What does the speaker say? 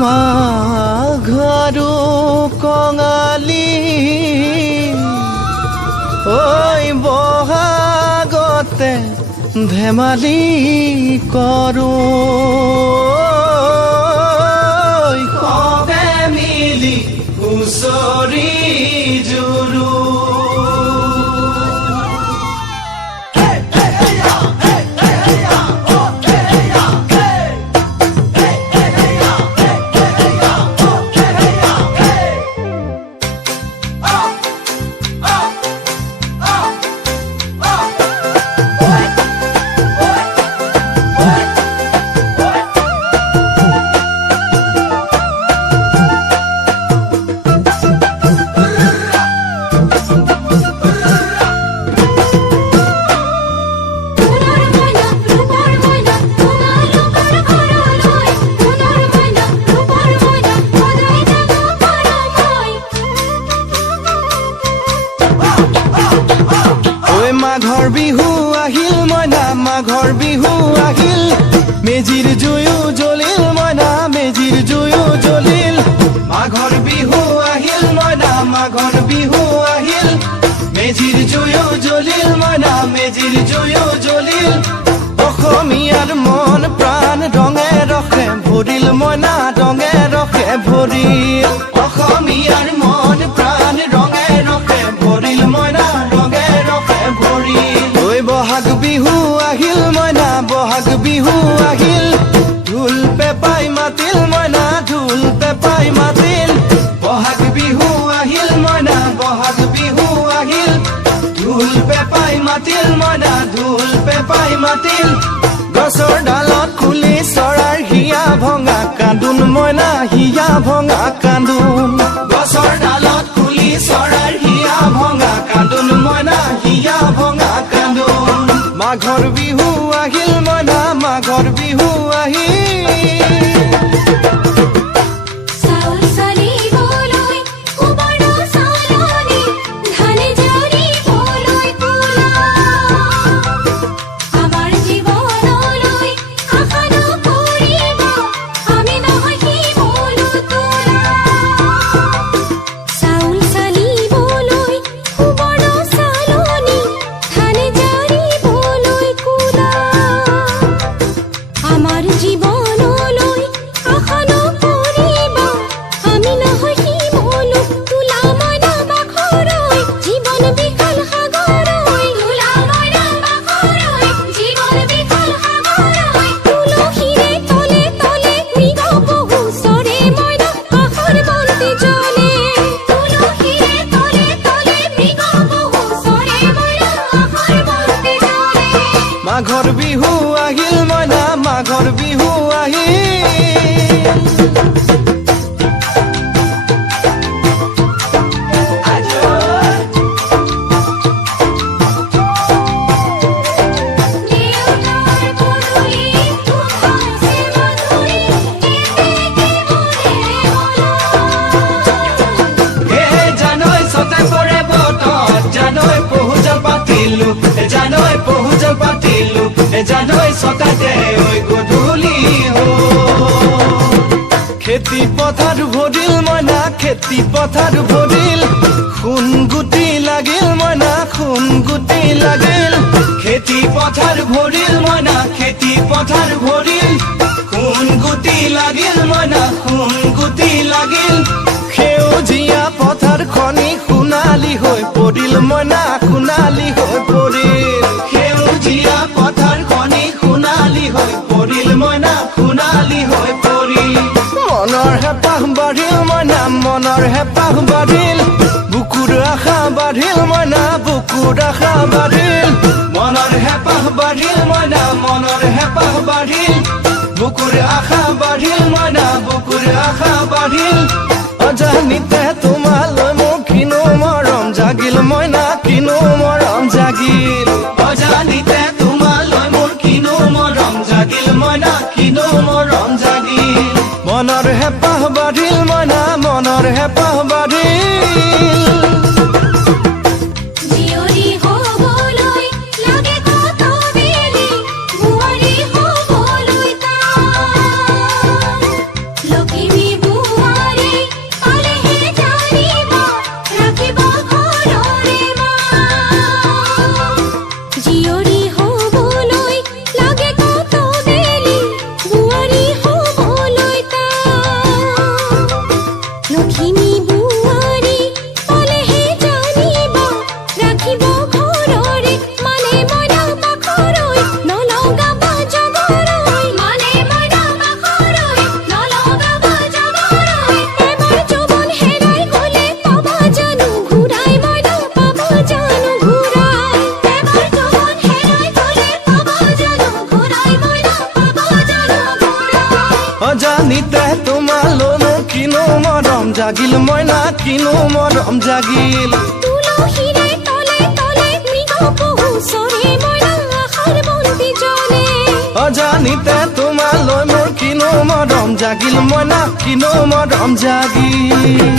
মাঘৰো কঙালী ঐ বহাগতে ধেমালি কৰোঁ কবে মিলি হুঁচৰি জুৰু মাঘৰ বিহু আহিল মইনা মাঘৰ বিহু আহিল মেজিৰ জুয়ো জ্বলিল মইনা মেজিৰ জুয়ো জ্বলিল মাঘৰ বিহু আহিল মইনা মাঘৰ বিহু আহিল মেজিৰ জুয়ো জ্বলিল মইনা মেজিৰ জুয়ো জ্বলিল অসমীয়াৰ মন প্ৰাণ ৰঙে ৰসে ভৰিল মইনা ৰঙে ৰসে ভৰিল অসমীয়াৰ মন প্ৰাণ ৰঙে ৰসে ভৰিল মইনা ৰঙে ৰসে ভৰিল ঐ বহাগ বিহু আহিল মইনা বহাগ বিহু আহিল ঢোল পেপাই মাতিল মইনা ঢোল পেপাই মাতিল বহাগ বিহু আহিল মইনা বহাগ বিহু আহিল ঢোল পেপাই মাতিল মইনা ঢোল পেপাই মাতিল গছৰ ডালত খুলি চৰাৰ হিয়া ভঙা কান্দোন মইনা হিয়া ভঙা কান্দোন গছৰ ডালত খুলি চৰাৰ হিয়া ভঙা কান্দোন মইনা হিয়া ভঙা কান্দোন মাঘৰ বিহু আহিল মইনা মাঘৰ বিহু আহিল মাঘৰ বিহু আহিল মইনা মাঘৰ বিহু আহিল জানৈ সতাতে ওই গধূলি খেতি পথাৰ ভৰিল মইনা খেতি পথাৰ ভৰিল খুন গুটি লাগিল মইনা খুন গুটি লাগিল খেতি পথাৰ ভৰিল মইনা খেতি পথাৰ ভৰিল খুন গুটি লাগিল মইনা খুন গুটি লাগিল সেউজীয়া পথাৰ খনি সোণালী হৈ পৰিল মইনা সোণালী হৈ পৰিল সেউজীয়া পথাৰ খনি সোণালী হৈ পৰিল মইনা সোণালী হৈ পৰিল মনৰ হেঁপাহ বাঢ়িল মইনা মনৰ হেঁপাহ বাঢ়িল বুকুৰ আশা বাঢ়িল মইনা বুকুৰ আশা বাঢ়িল মনৰ হেঁপাহ বাঢ়িল মইনা মনৰ হেঁপাহ বাঢ়িল বুকুৰ আশা বাঢ়িল মইনা বুকুৰ আশা বাঢ়িল অজানিতে তোমালৈ মোৰ কিনো মৰম জাগিল মইনা কিনো মৰম জাগিল অজানিতে তোমালৈ মোৰ কিনো মৰম জাগিল মইনা কিনো মৰম জাগিল মনৰ হেঁপাহ বাঢ়িল মইনা মনৰ হেঁপাহ বাঢ়িল Give me অজানিতে তোমালৈ মোৰ কিনো মৰম জাগিল মইনা কিনো মৰম জাগিল তুলসীৰে তলে তলে মৃগ পহু চৰে মইনা আশাৰ বন্তি জ্বলে অজানিতে তোমালৈ মোৰ কিনো মৰম জাগিল মইনা কিনো মৰম জাগিল